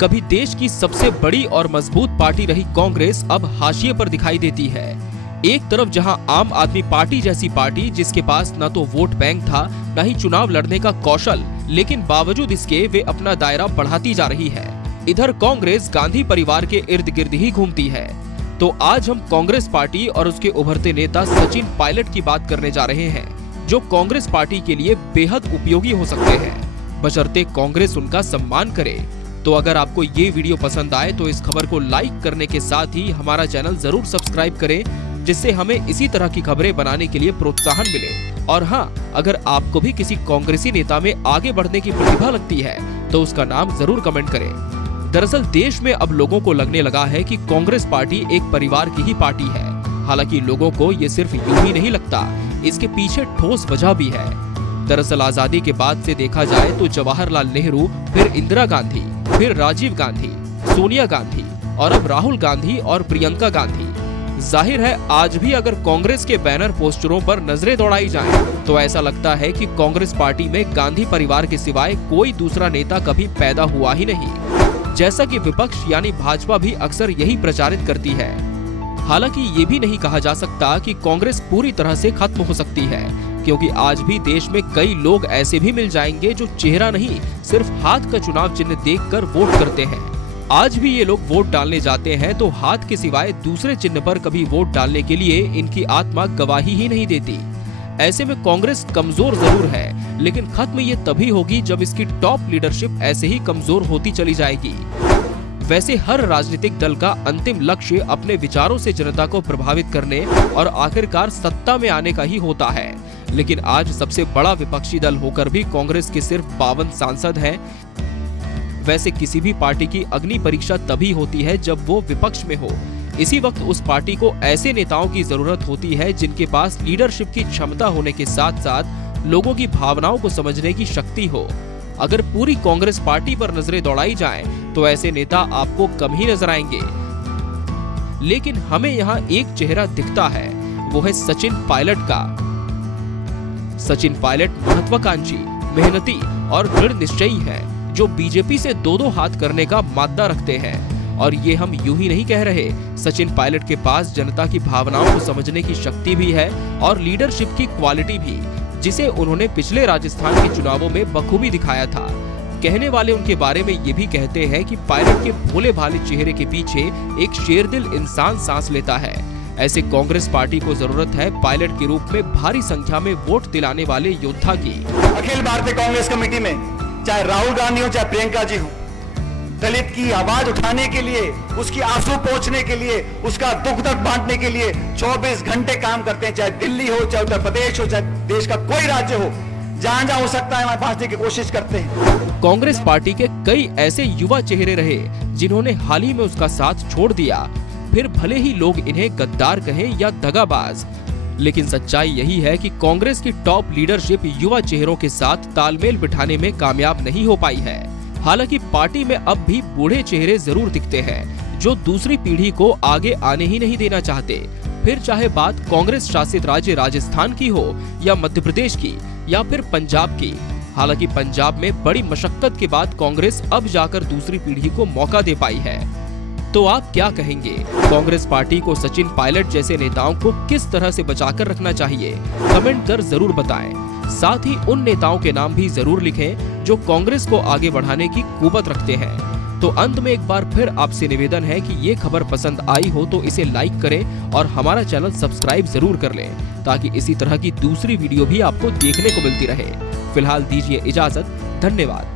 कभी देश की सबसे बड़ी और मजबूत पार्टी रही कांग्रेस अब हाशिए पर दिखाई देती है। एक तरफ जहां आम आदमी पार्टी जैसी पार्टी जिसके पास न तो वोट बैंक था न ही चुनाव लड़ने का कौशल, लेकिन बावजूद इसके वे अपना दायरा बढ़ाती जा रही है। इधर कांग्रेस गांधी परिवार के इर्द गिर्द ही घूमती है। तो आज हम कांग्रेस पार्टी और उसके उभरते नेता सचिन पायलट की बात करने जा रहे हैं, जो कांग्रेस पार्टी के लिए बेहद उपयोगी हो सकते हैं, बशर्ते कांग्रेस उनका सम्मान करे। तो अगर आपको ये वीडियो पसंद आए तो इस खबर को लाइक करने के साथ ही हमारा चैनल जरूर सब्सक्राइब करें, जिससे हमें इसी तरह की खबरें बनाने के लिए प्रोत्साहन मिले। और हाँ, अगर आपको भी किसी कांग्रेसी नेता में आगे बढ़ने की प्रतिभा लगती है तो उसका नाम जरूर कमेंट करें। दरअसल देश में अब लोगों को लगने लगा है कि कांग्रेस पार्टी एक परिवार की ही पार्टी है। हालांकि लोगों को ये सिर्फ यूं ही नहीं लगता, इसके पीछे ठोस वजह भी है। दरअसल आजादी के बाद से देखा जाए तो जवाहरलाल नेहरू, फिर इंदिरा गांधी, फिर राजीव गांधी, सोनिया गांधी और अब राहुल गांधी और प्रियंका गांधी। जाहिर है आज भी अगर कांग्रेस के बैनर पोस्टरों पर नजरें दौड़ाई जाएं, तो ऐसा लगता है कि कांग्रेस पार्टी में गांधी परिवार के सिवाय कोई दूसरा नेता कभी पैदा हुआ ही नहीं, जैसा कि विपक्ष यानी भाजपा भी अक्सर यही प्रचारित करती है। हालांकि ये भी नहीं कहा जा सकता कि कांग्रेस पूरी तरह से खत्म हो सकती है, क्योंकि आज भी देश में कई लोग ऐसे भी मिल जाएंगे जो चेहरा नहीं सिर्फ हाथ का चुनाव चिन्ह देखकर वोट करते हैं। आज भी ये लोग वोट डालने जाते हैं तो हाथ के सिवाय दूसरे चिन्ह पर कभी वोट डालने के लिए इनकी आत्मा गवाही ही नहीं देती। ऐसे में कांग्रेस कमजोर जरूर है, लेकिन खत्म ये तभी होगी जब इसकी टॉप लीडरशिप ऐसे ही कमजोर होती चली जाएगी। वैसे हर राजनीतिक दल का अंतिम लक्ष्य अपने विचारों से जनता को प्रभावित करने और आखिरकार सत्ता में आने का ही होता है, लेकिन आज सबसे बड़ा विपक्षी दल होकर भी कांग्रेस के सिर्फ 52 सांसद हैं। वैसे किसी भी पार्टी की अग्नि परीक्षा तभी होती है जब वो विपक्ष में हो। इसी वक्त उस पार्टी को ऐसे नेताओं की जरूरत होती है जिनके पास लीडरशिप की क्षमता होने के साथ साथ लोगों की भावनाओं को समझने की शक्ति हो। अगर पूरी कांग्रेस पार्टी पर नजरें दौड़ाई जाएं, तो ऐसे नेता आपको कम ही नजर आएंगे। लेकिन हमें यहाँ एक चेहरा दिखता है, वो है सचिन पायलट का। सचिन पायलट महत्वाकांक्षी, मेहनती और दृढ़ निश्चयी है, जो बीजेपी से दो हाथ करने का माद्दा रखते हैं। और ये हम यूं ही नहीं कह रहे, सचिन पायलट के पास जनता की भावनाओं को समझने की शक्ति भी है और लीडरशिप की क्वालिटी भी, जिसे उन्होंने पिछले राजस्थान के चुनावों में बखूबी दिखाया था। कहने वाले उनके बारे में ये भी कहते हैं कि पायलट के भोले भाले चेहरे के पीछे एक शेरदिल इंसान सांस लेता है। ऐसे कांग्रेस पार्टी को जरूरत है पायलट के रूप में भारी संख्या में वोट दिलाने वाले योद्धा की। अखिल भारतीय कांग्रेस कमेटी में चाहे राहुल गांधी हो चाहे प्रियंका जी हो, दलित की आवाज उठाने के लिए, उसकी आंसू पोंछने के लिए, उसका दुख दर्द बांटने के लिए 24 घंटे काम करते हैं। चाहे दिल्ली हो, चाहे उत्तर प्रदेश हो, चाहे देश का कोई राज्य हो, जहां जहां हो सकता है वहां पहुंचने की कोशिश करते हैं। कांग्रेस पार्टी के कई ऐसे युवा चेहरे रहे जिन्होंने हाल ही में उसका साथ छोड़ दिया, फिर भले ही लोग इन्हें गद्दार कहें या दगाबाज, लेकिन सच्चाई यही है कि कांग्रेस की टॉप लीडरशिप युवा चेहरों के साथ तालमेल बिठाने में कामयाब नहीं हो पाई है। हालांकि पार्टी में अब भी बूढ़े चेहरे जरूर दिखते हैं, जो दूसरी पीढ़ी को आगे आने ही नहीं देना चाहते। फिर चाहे बात कांग्रेस शासित राज्य राजस्थान की हो या मध्य प्रदेश की या फिर पंजाब की। हालांकि पंजाब में बड़ी मशक्कत के बाद कांग्रेस अब जाकर दूसरी पीढ़ी को मौका दे पाई है। तो आप क्या कहेंगे? कांग्रेस पार्टी को सचिन पायलट जैसे नेताओं को किस तरह से बचाकर रखना चाहिए? कमेंट कर जरूर बताएं। साथ ही उन नेताओं के नाम भी जरूर लिखें जो कांग्रेस को आगे बढ़ाने की कुवत रखते हैं। तो अंत में एक बार फिर आपसे निवेदन है कि ये खबर पसंद आई हो तो इसे लाइक करें और हमारा चैनल सब्सक्राइब जरूर कर लें, ताकि इसी तरह की दूसरी वीडियो भी आपको देखने को मिलती रहे। फिलहाल दीजिए इजाजत, धन्यवाद।